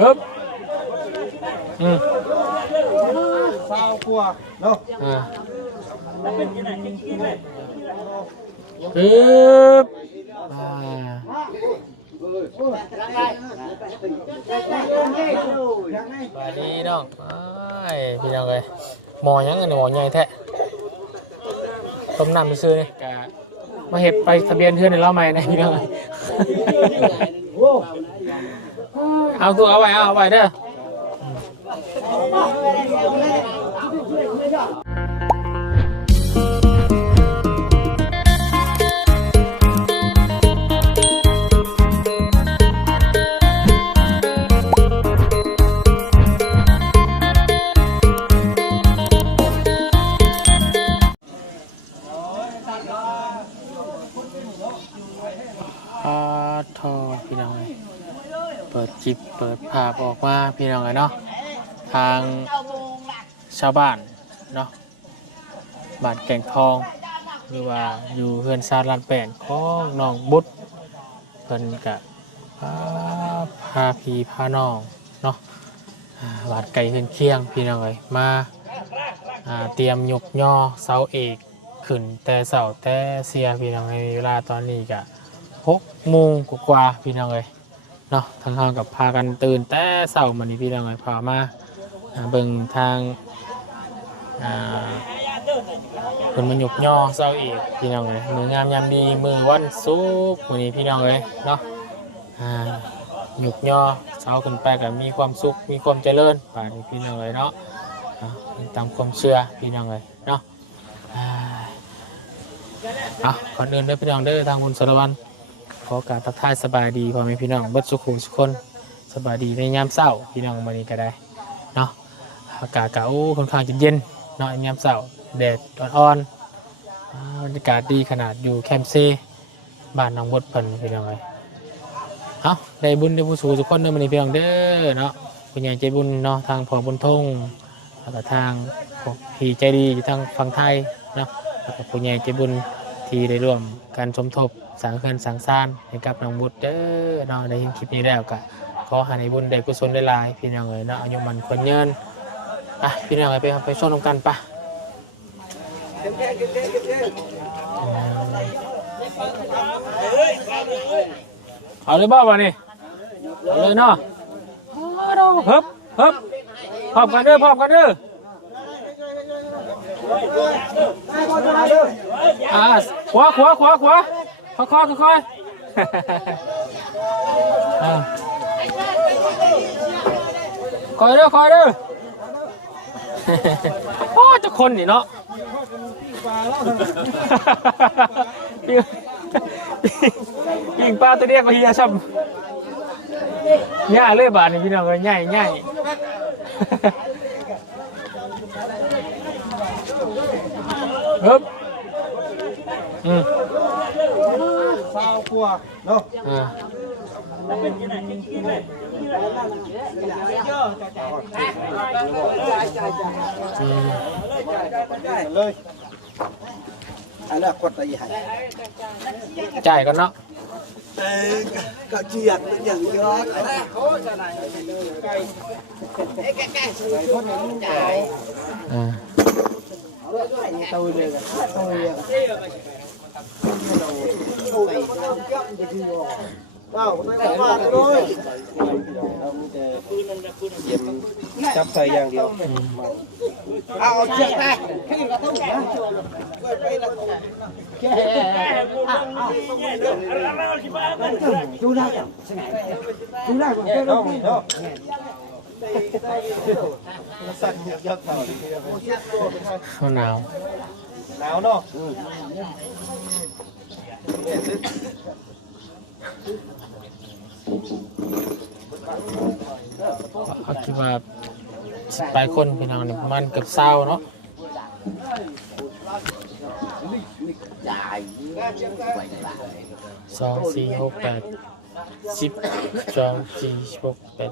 ฮึบเศร้ากลัวเนาะฮึบบายดีน้องพี่น้องเลยหมอยังไงหมอใหญ่แท้ต้มน้ำไปซื้อนี่กะมาเห็ดไปทะเบียนเพื่อนในเล่าใหม่นะพี่น้องเอาตัวเอาไว้เด้อทอพี่น้องเปิดคลิปเปิดภาพออกมาพี่น้องเลยเนาะทางชาวบ้านเนาะบ้านแก่งทองหรือว่าอยู่เฮือนซาลานแป่นของน้องบุตรเพิ่นกะพาพี่พาน้องเนาะบาดไก่เฮือนเคียงพี่น้องเลยมาเตรียมยกย่อเสาเอกขึ้นแต่เสาแต่เสียพี่น้องในเวลาตอนนี้กะ6 โมงกว่าพี่น้องเลยเนาะทางห้องกับพากันตื่นแต่เสาร์มันนี่พี่น้องเลยพามาเบิ่งทางคนมันหยกย่อเสาอีกพี่น้องเลยมืองามยามดีมือวันศุกร์วันนี้พี่น้องเลยเนาะหยกย่อเสาขึ้นไปกับมีความสุขมีความเจริญป่านนี้พี่น้องเลยเนาะตามความเชื่อพี่น้องเลยเนาะก่อนอื่นเด้อพี่น้องเด้อทางบุญสารวัตรขอการทักทายสบายดีพ่อแม่พี่น้องเบิดสุขุมสุขคนสบายดีในยามเช้าพี่น้องวันนี้ก็ได้เนาะอากาศก็ค่อนข้างจะเย็นเนาะยามเช้าแดดอ่อนๆบรรยากาศดีขนาดอยู่แคมป์ซีบ้านน้องบดเพิ่นพี่น้องเลยได้บุญได้ผู้สูงสุขคนเด้อวันนี้พี่น้องเด้อเนาะผู้ใหญ่ใจบุญเนาะทางพ่อบุญทงแล้วก็ทางพี่ใจดีอยู่ทางฝั่งไทยเนาะแล้วก็ผู้ใหญ่ใจบุญที่ได้ร่วมการสมทบสังเขื่อนสังสร้างให้กับน้องบุตรเด้อเนาะในคลิปนี้แล้วก็ขอให้บุญได้กุศลได้หลายพี่น้องเอ๋ยเนาะอายุมันคนเงินพี่น้องเอ๋ยไปชมน้ำกันปะเอาเลยบ้าวะนี่เอาเลยเนาะฮึบพร้อมกันเด้อขวาค่อยค่อยค่อยเด้อโอ้จะคนนี่เนาะยิงปลาตัวเดียวก็เฮียช้ำง่ายเลยบาทนี่พี่น้องเลยง่ายฮึบเศร้ากลัวเนาะเลยอันนั้นกดอะไรจ่ายกันเนาะก็เจียดเป็นอย่างยอดtôi về chấp thời gian điều chuyện ta chú ra không nào nóคิดว่าหลายคนพี่น้องนี่ประมาณเกือบ20เนาะ2 4 6 8 10 12 14 16 18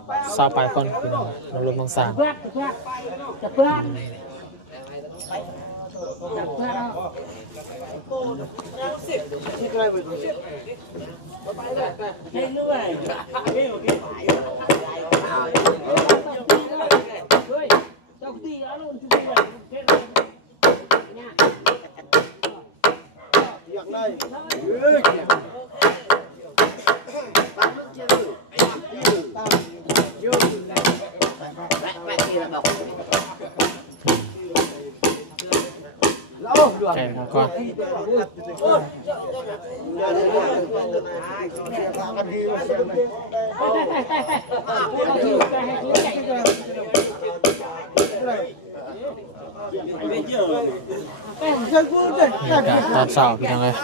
20ปลายคนพี่น้องรวมทั้ง3 อยากได้แข่งก่อนตอนเช้าพี่น้องเลย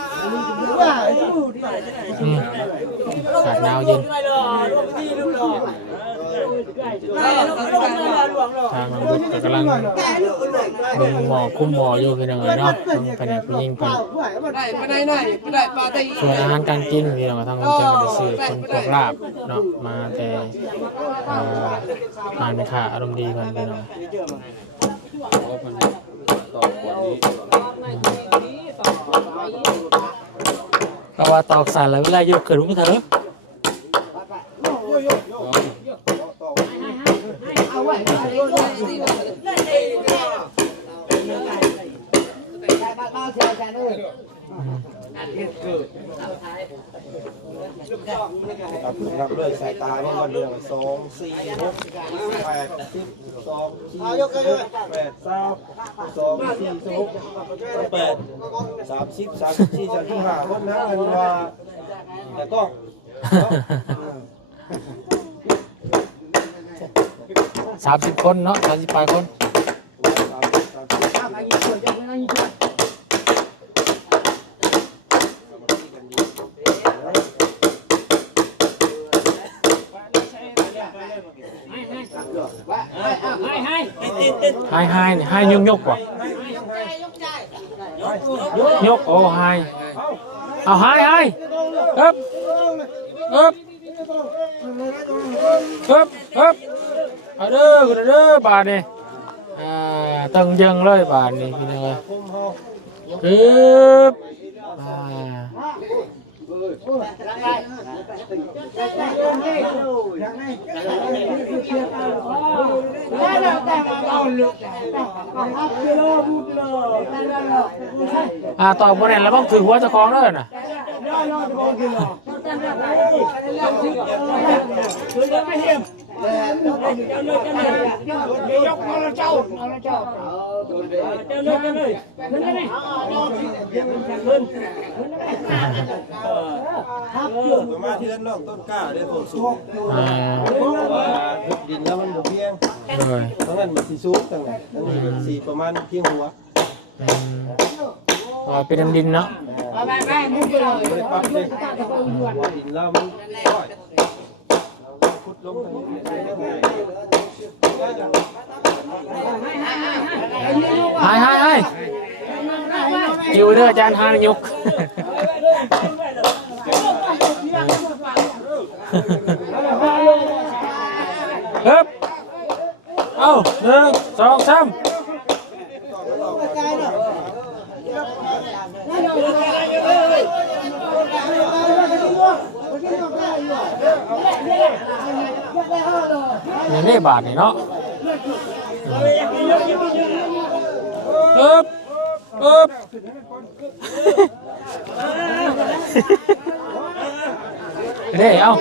อากาศหนาวเย็นทางน้ำบุตรกำลังลงหมอคุ้มหมออยู่พี่น้องเลยเนาะต้องไปไหนไปยิงไปส่วนอาหารการกินพี่น้องทางเราจะไปซื้อคนพวกลาบเนาะมาแต่งานไม่ขาอารมณ์ดีกันพี่น้องก็ว่าตอกสารแล้วเวลาโยกเกิดรู้เถอะครับด้วยสายตาเนี่ยวันเดือน2 4 6 8 10 2 4 8 2 4 6 8 30 34 35คนนะมันว่าแต่ก็30 คนเนาะ38 คนให้ยกว่ะยกโอ้ให้เอาให้เอ๊บเอาเด้อบาทนี่ตึงยังเลยบาทนี่พี่น้องเอ๊บต่อประเด็นแล้วต้องถือหัวจะคล้องเลยนะมาเทือนน้องต้นกล้าได้ผมสูงดินแล้วมันบ่เพียงตรงนั้นมันสีสูงตรงไหนตรงนี้มันสีประมาณเพียงหัวเป็นดินเนาะไม่ได้ปั๊บเลยดินแล้วมันค่อยขุดลงทางนี้ให้อยู่เด้ออาจารย์หานยกเอา1 2 3อย่างนี้บาทนี่เนาะเด้เอา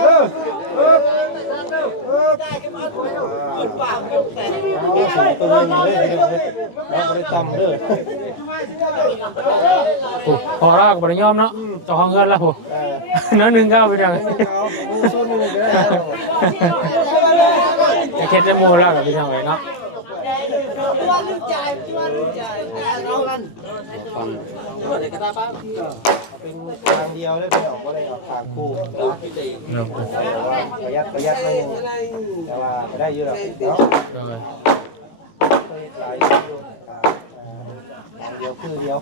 พอรากบริยอมเนาะต่อห้องเงินแล้วผมเนื้อ1 9ไปจังจะเก็บได้มูแล้วกับพี่น้องเลยเนาะเป็นทางเดียวได้ไปออกก็ได้ออกทางคู่ประหยัดไม่แต่ว่าไม่ได้เยอะหรอกเนาะหลายเดียวคือเดียว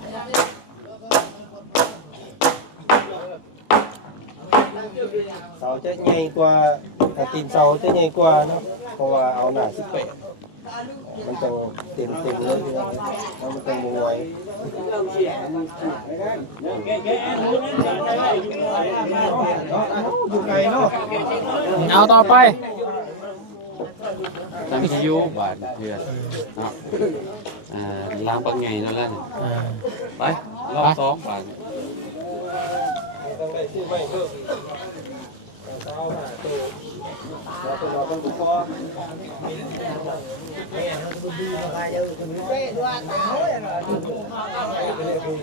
เสาจะใหญ่กว่าตีนเสาจะใหญ่กว่าเนาะเพราะว่าเอาหน้า18มันจะเต็มเลยแล้วมันจะมวยอยู่ไกลเนาะเอาต่อไป ทำคิวบาทเพื่อนเนาะล้างปังไงแล้วล่ะ ไปรอบ2 บาท ต้องได้ซื้อไม่เพิ่มเอาหาตัวเราต้องดูข้อ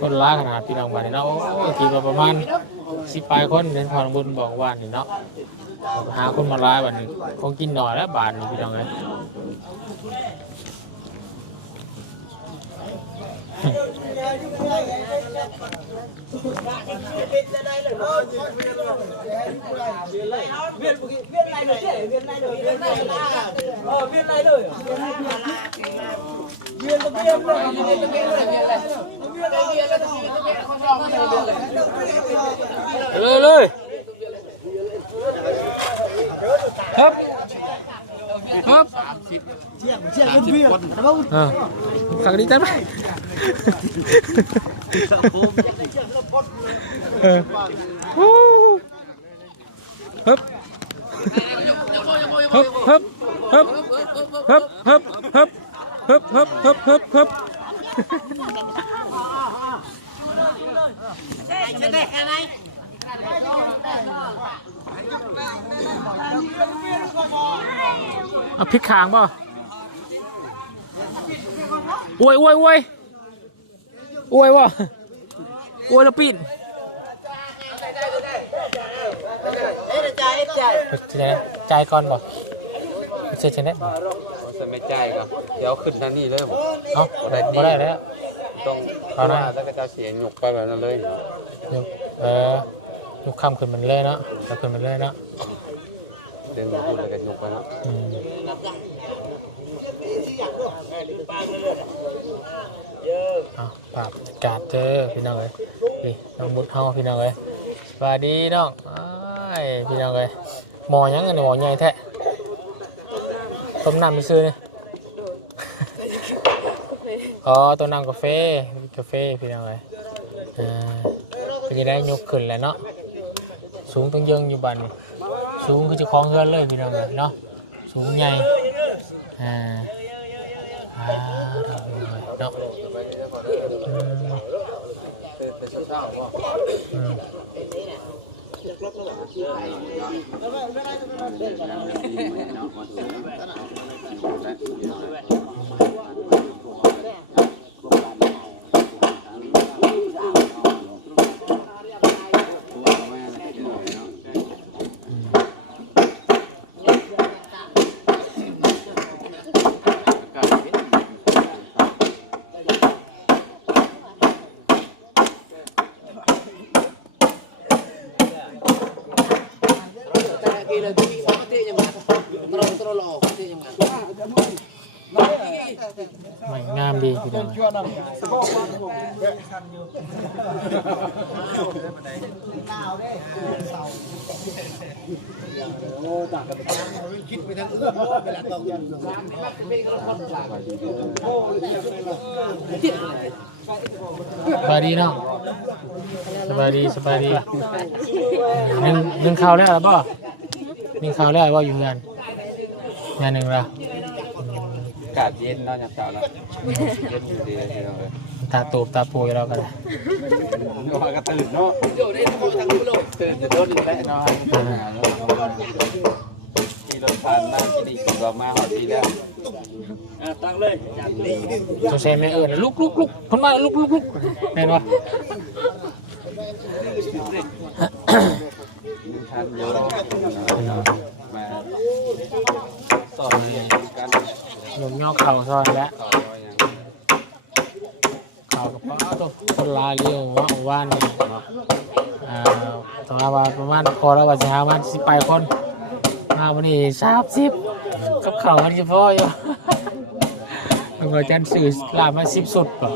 คนล้าขนาดพี่น้องบ้านนี่เนาะโอ้ยกี่ประมาณ10ปลายคนเดินพรบุญบอกว่านี่เนาะหาคนมาล้าบัดนี้คงกินหน่อยแล้วบาทนี่พี่น้องเอ้ยเลยครับครับขังดีจังไหมฮึบฮึบฮึบฮึบฮึบฮึบฮึบฮึบฮึบฮึบฮึบฮึบเอาพริกขางป่ะอวยว่ะอวยแล้วปีนจ่ายก่อนป่ะเสร็จแล้ว จะไม่จ่ายก็เดี๋ยวขึ้นนั่นนี่เลยผม เอ้าบ่ได้แล้ว ต้องเพราะว่าถ้าจะเสียหยกไปแบบนั้นเลย ยกคำขึ้นมันเลยเนาะจะขึ้นมันเลยเนาะ เดินพูดอะไรกันหยกไปเนาะ ปราบกาดเจอพี่น้องเลยนี่น้องมุดเฮาพี่น้องเลยสวัสดีน้องพี่น้องเลยหมอยังไงหมอใหญ่แท้ต้มน้ำไปซื้อนี่อ๋อต้มน้ำกาแฟพี่น้องเลยก็จะได้ยกขึ้นแล้วเนาะสูงต้องเยิงอยู่บันสูงคือจะคล้องเฮือนเลยพี่น้องเลยเนาะสูงใหญ่เนาะไม่งามดีพี่น้องสบายดีเนาะสบายดีนึ่งข้าวแล้วหรือเปล่านึ่งข้าวแล้วว่าอยู่งานหนึ่งละ อากาศเย็นเนาะอย่างเช้าแล้วเย็นอยู่ดีเลย ตาตูบตาปูอยู่แล้วกัน ว่ากระตื่นเนาะตื่นจะโดนอีกแล้วเนาะที่รถผ่านมาที่นี่ก็มาหอดดีแล้วตั้งเลย โซเซไม่ลุกคนมาลุกแน่นวะ ทันเยอะมาสอนเรียนกัน หนุ่มย่อเข่าซอยแล้วเข่ากับป้าตัวคนลาเลี้ยวว่านนี่ต่อมาประมาณพอแล้วว่าจะหาวัน10 ปลายคนมาวันนี้30กับเข่ามันเฉพาะอยู่แล้วก็จันสื่อลามา10 สุดป่ะ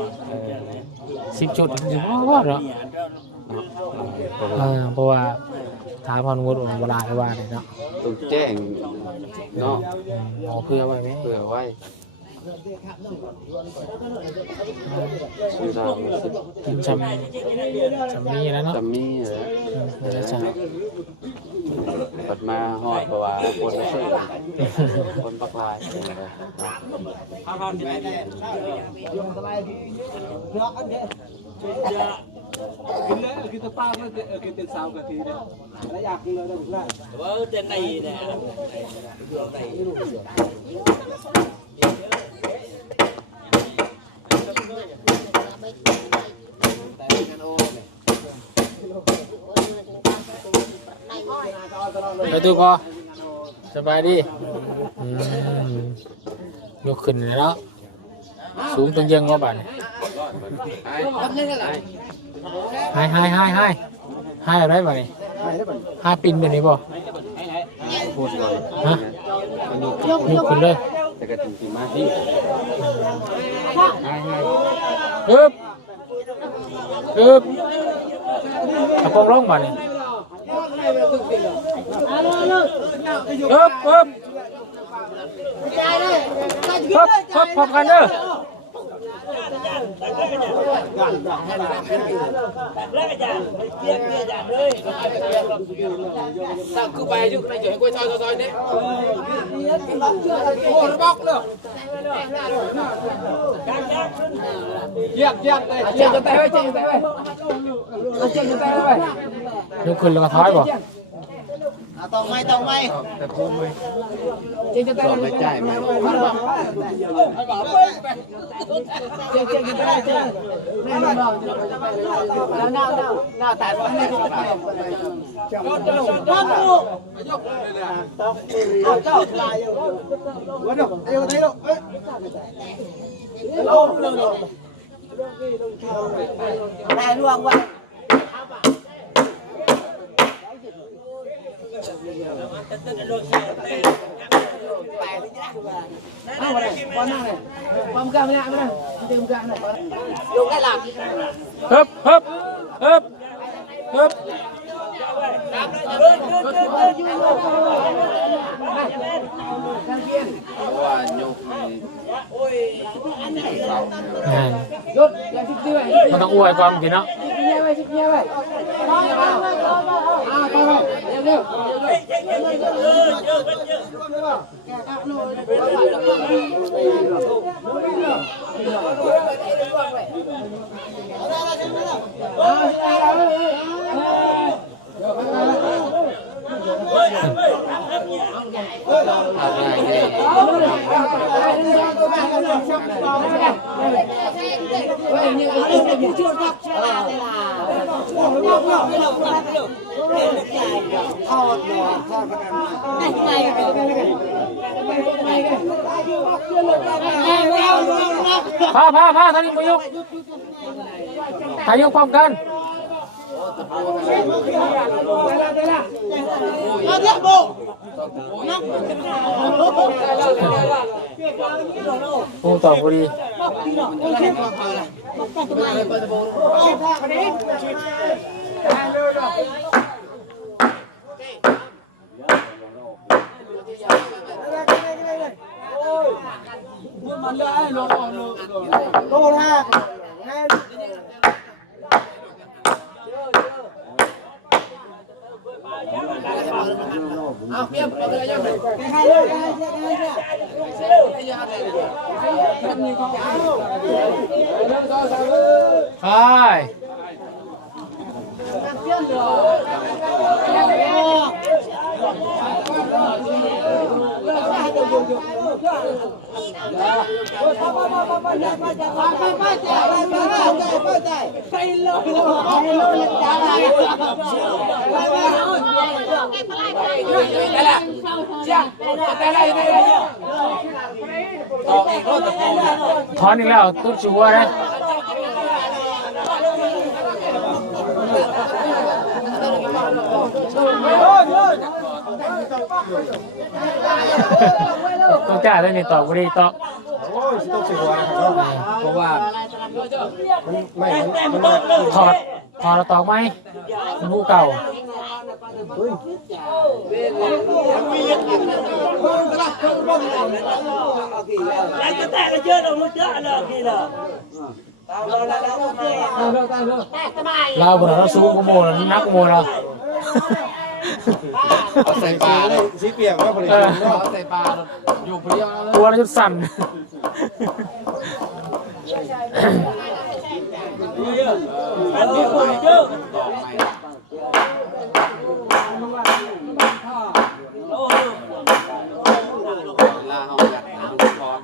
10 จุดเฉพาะเนาะเพราะว่าถามพอนวุฒิเวลาไอ้ว่าเนี่ยเนาะ ต้องแจ้งเนาะ เพื่อไว้ไหม เผื่อไว้ คือเรา กินจำมีแล้วเนาะ จะมีเหรอ เดี๋ยวจะ ปัดมาฮอดเพราะว่าคนมาช่วยคนปักลายอะไร kita paham kita tahu ke tidak. Ada yakin ada bukan. Wow, tenai dah. Rồi tôi co sờ bài đi vô khinh này đó xuống tương dân có bạn hai ở đấy bà này hai pin bên này bò hả vô khinh đây แต่ก็ถึงสิมาที่ ướp ướp à con lông bà này ướp ướp ướp họcกันเด้อ Sao cứ bài chứ này chỉ quay thôi đấy. Ô nó bóc nữa. Giật đây, giật cho tay ơi, giật cho tay ơi. Giật cho tay ơi. ยกขึ้นแล้วก็ถอยบ่ Tòng mày. Trên cho tay mày chạy mày. Trên tay chơi. Nào tại nó này. Cháu lại. Quá được. Đây thấy đâu. Này luôn quá. hấp hấp hấp hấp เพราะว่าโยกมันต้องอวยความกินเนาะ พาท่านนี้ประยุกต์ถ่ายยกพร้อมกันปูต่อพอดีใช่ถอนอีกแล้วตุ๊ดชัวร์เลยต้องจ่ายได้ในต่อพอดีต่อ ต้องสิวเพราะว่ามัน ถอดแล้วตอกไหมมันผู้เก่า แต่ก็เยอะเราเยอะเลยนี่เลย เราบ่เราสู้กับโมแล้วนักโมเรา เอาใส่ปลาเลย สีเปียกว่าผลิตภัณฑ์ เอาใส่ปลาอยู่เพียงเลย ตัวเราจะสั่น มันมีคนเยอะ ต่อใหม่ โอ้ เวลาเอาอยากหามันร้อน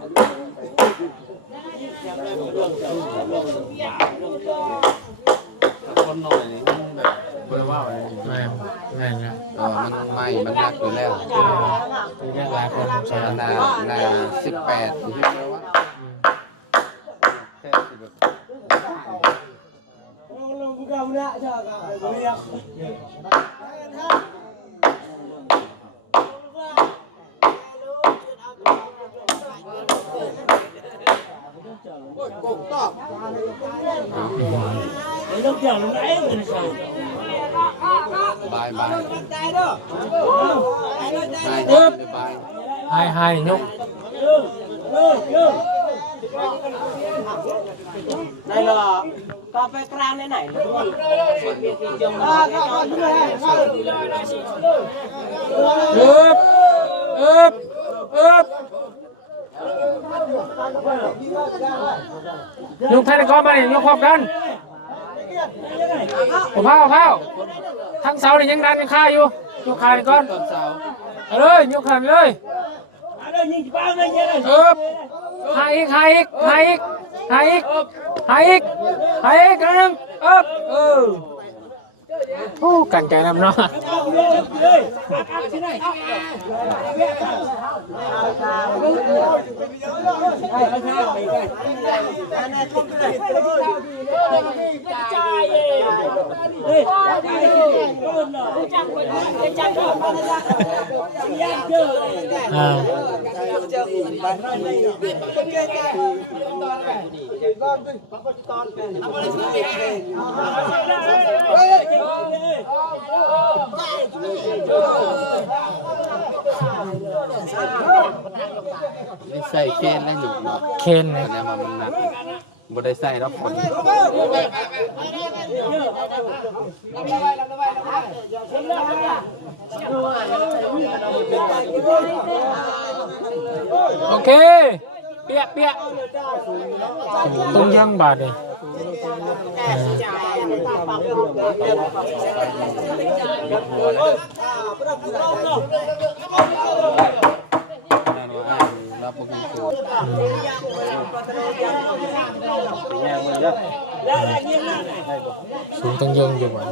คนหน่อยนี่มันแบบเบื่อว่าอะไร แม่แม่นะ มันไหม้มันรักอยู่แล้ว คือแยกหลายคนสอน นา18อยู่ที่แล้ววะ ยลูกเกี่ยวลูกไอ้กันใช่ บายบายบายบาย ให้ยก này là cà phê cran thế này Nhung thay con mà này nhung họpกันข้าวทั้งเสาเนี่ยยังดันยังฆ่าอยู่ยกขาเลยก่อน ต้นเสา เอาเลยยกขาเลย หาอีกนึงโอ้กันใจนำเนาะไม่ใส่เคนแล้วอยู่เนาะ เคนนะ แต่มันหนักบ่ได้ใส่รอบคน โอเคเปียกต้องย่างบาดเลย รับบ่มีสู สูงต้องย่างอยู่มัน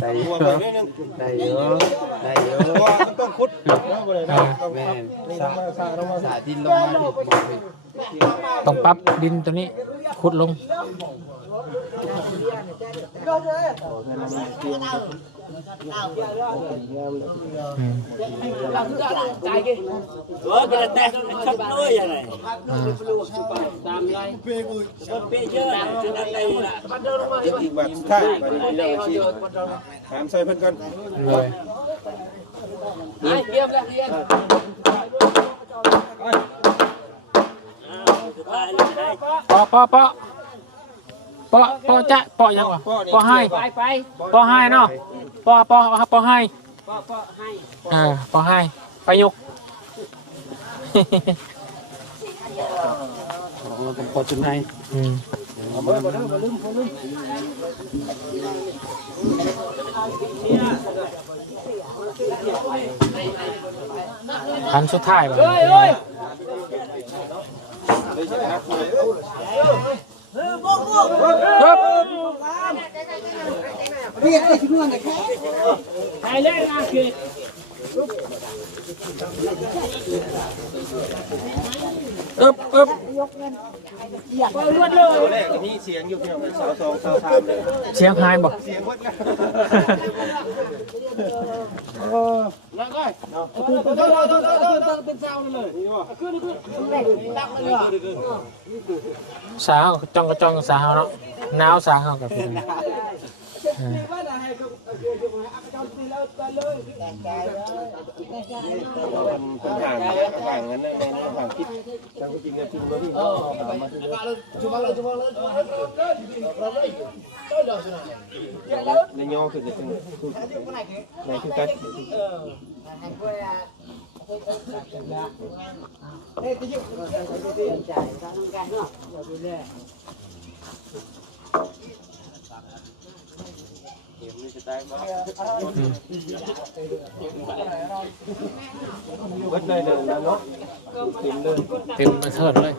ได้เยอะได้เยอะได้เยอะ ว่ามันต้องคุดแม่ แม่น สา สาดินลงมาผิด ต้องปรับดินตัวนี้ขุดลง Ủa cái này sắp nuôi vậy này. Tam lai. Bê chưa cho nên đây là bắt đầu nó อีกแบบสุดท้ายไปเรื่องอาชีพถามใส่เพิ่นกัน เลย Ai kiếm ra liền. ปอจะปอยังวะปอให้ปอให้เนาะปอให้ปอให้ไปยก ต้องกดจนไหน คันสุดท้ายแบบAi lên ra kìa. ตัวแรกนี่เสียงอยู่เพียงเสาสองเสาสามเลย เสียงหายบ่ เสียงวัดกัน Lên coi. สาวจ้องก็จ้องสาวเนาะหนาวสาวเขากับพี่น้องห่างงั้นในห่างคิดทางจริงจริงแล้วพี่ในย่อคือจะในคือการวัดในเดินแล้วเนาะเต็มเลย เต็มมาเทิดเลย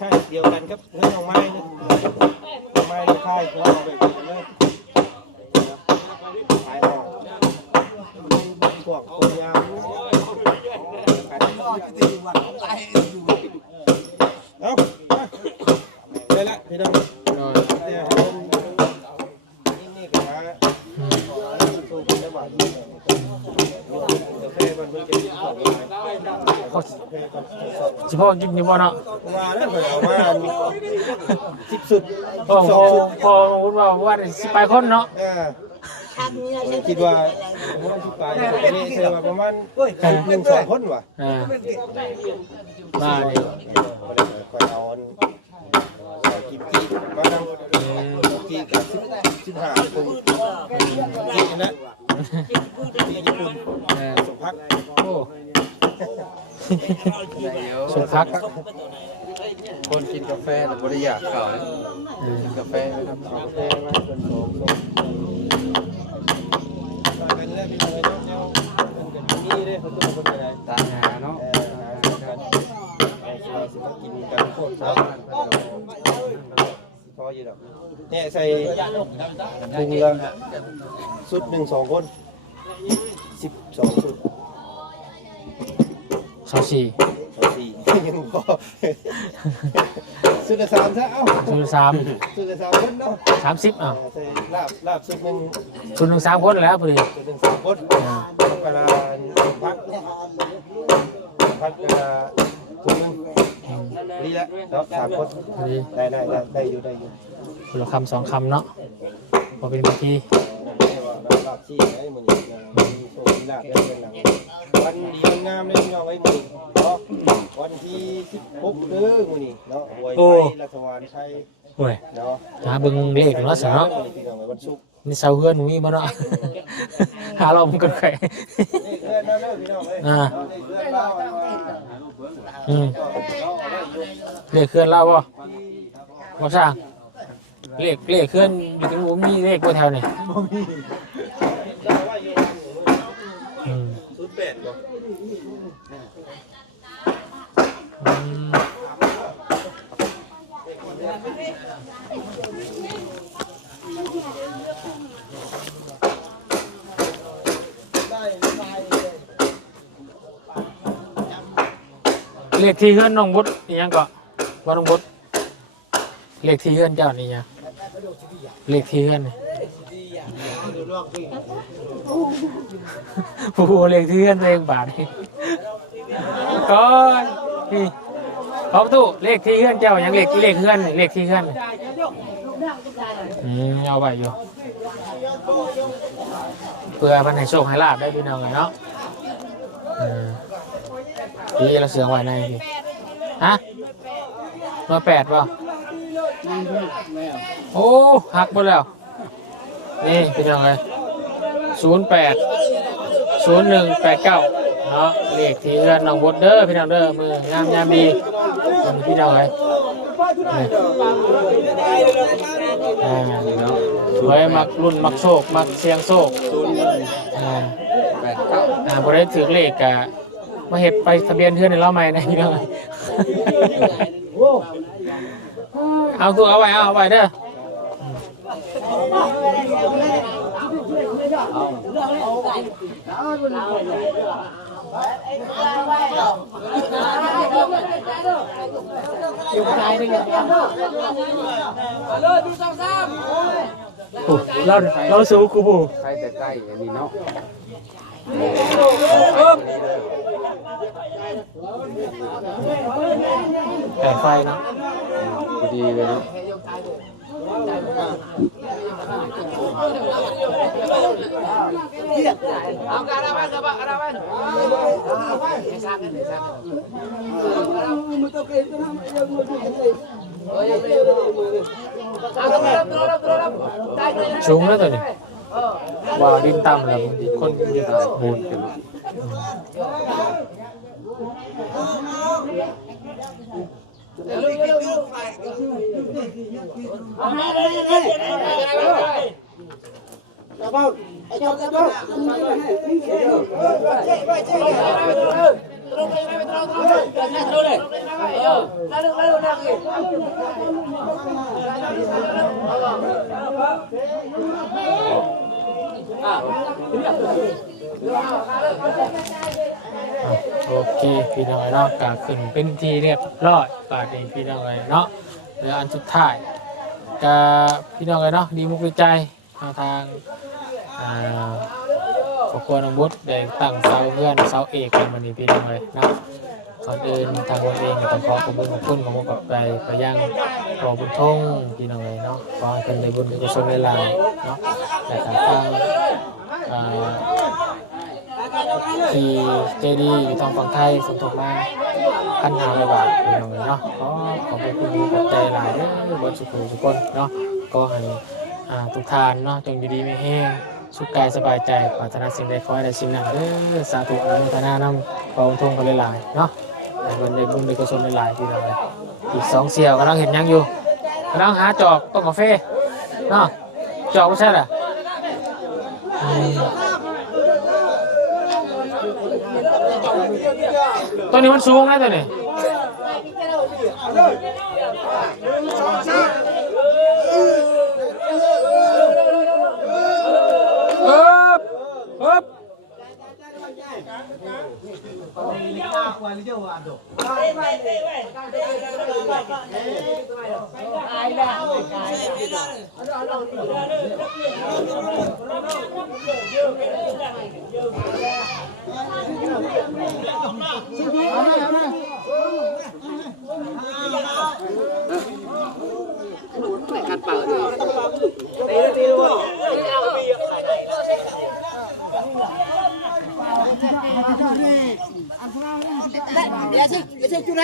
ค่ายเดียวกันครับเรื่องของไม้ไม้ค่ายเราแบบนี้ขายออกพวกตัวยาวเอาได้ละพี่น้องเนี่ยนี่ก็มาสู้กันได้บ่อยเฉพาะกินอยู่บ่เนาะ ว่าแล้วไปเอามาสิบสุด พอพูดว่าสิไปคนเนาะ คิดว่าว่าสิไปนี่เชื่อว่าประมาณ1-2 คนว่ะมาดิ คอยเอากินกี้มาทำกี้กับ15 คนกี้นะกี้ญี่ปุ่นสมพัก โอ้สุดพัก คนกินกาแฟแต่บริยากข่าวกินกาแฟไม่ทำข่าว กาแฟมาจนโสมกันแล้วพี่น้องเจ้านี่เลยเขาตัวคนอะไร ตามหาเนาะ กินกันโคตรครับพออยู่ดอกเนี่ยใส่ถุงละสุด1-2 คน12 สุด24 ยังพอสุดละ3ซะเอ้า สุด3 สุดละ3 คนเนาะ 30อ่ะ ใส่ลาบสุดหนึ่ง สุด1 3คนแล้วพอดี สุด1-3 คนเวลาพักเวลาถุงนึงดีแล้วเนาะ3 คน พอดี ได้อยู่คนละคำ2คำเนาะพอเป็นบางที ลาบซี่ไอ้มื้อนี้มีโชคมีลาบได้เป็นหลังวันดีวันงามเลยพี่น้องไอ้มื้อนี้เนาะวันที่16เด้อมื้อนี้เนาะหวยไทยรัฐบาลไทย โอ้ย เนาะ หาเบิ่งเลขเนาะสิเนาะ พี่น้องวันศุกร์ นี่เซาเฮือนมีบ่เนาะ หาเรามันก็ไข่ นี่เพื่อนเด้อพี่น้องเอ้ย อ่า นี่เพื่อนเล่าว่า เลขเคลื่อนเล่าบ่บ่สร้างเลขเคลื่อนอยู่ตรงนู้นมีเลขบ่แถวนี่ บ่มีเจ้าว่าอยู่08บ่ เลขที่เฮือนน้องบุตรอีหยังก็ว่าน้องบุตรเลขที่เฮือนเจ้านี่หยังเลขที่เฮือนนี่ผู้เลขที่เฮือนตัวเองบาทนี่ก่อนนี่ขอบตู้เลขที่เฮือนเจ้าหยังเลขเฮือนนี่เลขที่เฮือนนี่เอาไว้อยู่เพื่อมันให้โชคให้ลาบได้พี่น้องเนาะพี่เราเสือไว้ในพี่ฮะมา8ป่ะโอ้หักหมดแล้วนี่พี่น้องเลย080189เนาะเลขที่เรือนน้องบดเด้อพี่น้องเด้อมืองามยามดีพี่น้องเลยเนาะไว้มักรุ่นมักโชคมักเสียงโชคบ่ได้ถือเลขกะมาเห็ดไปทะเบียนเทือนในเล่าใหม่นะพี่น้องเอาตัวเอาไว้เด้ออยู่ใจนึง โอ้เราสู้กูผู้ ใครแต่ใกล้อันนี้เนาะ แต่ไฟเนาะ พอดีเลยเนาะ สูงแล้วตัวนี้ว่าดินต่ำแล้วคนดินบูดกันโอเคพี่น้องเนาะกาขึ้นเป็นที่เรียบร้อยบาดนี้พี่น้องเนาะแล้วอันสุดท้ายกาพี่น้องเนาะดีมุกดีใจทางครอบครัวน้องบุตรได้ตั้งเสาเพื่อนเสาเอกกันวันนี้พี่น้องเลยนะก่อนอื่นทางวันเองก็ต้องขอขอบคุณของกับไปยังขอบุญทงพี่น้องเลยเนาะขอให้เป็นได้บุญกุศลในลายเนาะแต่ทางที่เจดีอยู่ทางฝั่งไทยสมทบมา1,500 บาทพี่น้องเลยเนาะขอบคุณกับใจหลายเด้อบนสุขุสุขคนเนาะก็ให้ทุกทานเนาะจงอยู่ดีไม่แห้งสุขกายสบายใจปรารถนาสิ่งใดขอให้ได้สิ่งนั้นเด้อสาธุอนุโมทนานำขอบุญทงกันหลายๆเนาะให้บุญได้บุญได้กุศลหลายๆพี่น้องเลยอีก2 เสี่ยวกำลังเห็นยังอยู่กำลังหาจอกต้มกาแฟเนาะจอกไม่ใช่หรอตัวนี้มันสูงนะตัวนี้จุดไหน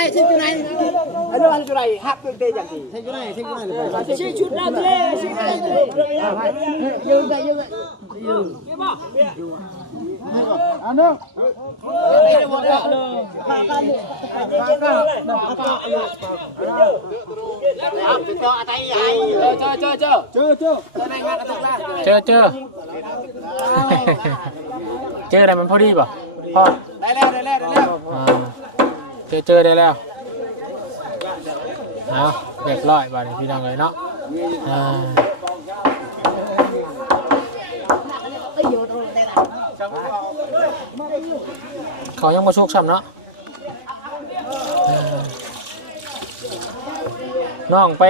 ไอ้เรื่องจุดไหนหักเป็นเตยอย่างนี้จุดไหนจุดนั้นเลยยืนได้ยืนอันนึงเจออะไรมันพอดีป่ะพอได้แล้วได้แล้วเอาเรียบร้อยบาดนี้พี่น้องเลยเนาะเขายังมาโชคช้ำเนาะน้องไป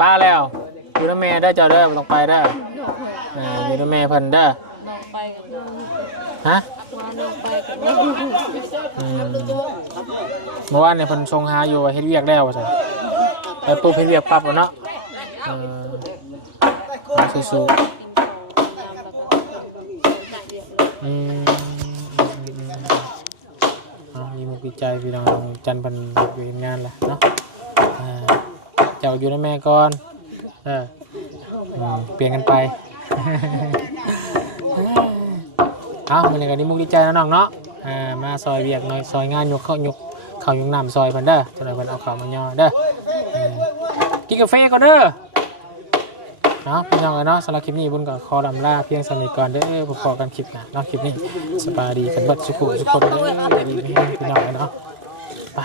ป้าแล้วอยู่น้ำแม่ได้เจ้าเด้อลงไปได้อยู่น้ำแม่เพิ่นได้ฮะเมื่อวานเนี่ยเพิ่นทรงหาอยู่เฮ็ดเวียกแล้วว่าซั่นไปปุ๊บเฮ็ดเวียกปั๊บแล้วเนาะสู้ๆมีมุกใจพี่น้องจันเพิ่นอยู่งานล่ะเนาะเจ้าอยู่ในแม่ก่อนเปลี่ยนกันไปมื้อนี้ก็ดีมุกดีใจนะน้องเนาะมาซอยเวียกหน่อยซอยงานยกข้าวยกน้ำซอยเพิ่นเด้อจังได๋เพิ่นเอาข้าวมาย่อเด้อกินกาแฟก่อนเด้อเนาะพี่น้องเนาะสำหรับคลิปนี้บุญก็ขอลำลาเพียงสำนี้ก่อนเด้อพบกันคลิปหน้าเนาะคลิปนี้สบายดีกันเบิดทุกคนเด้อดีพี่น้องเนาะไป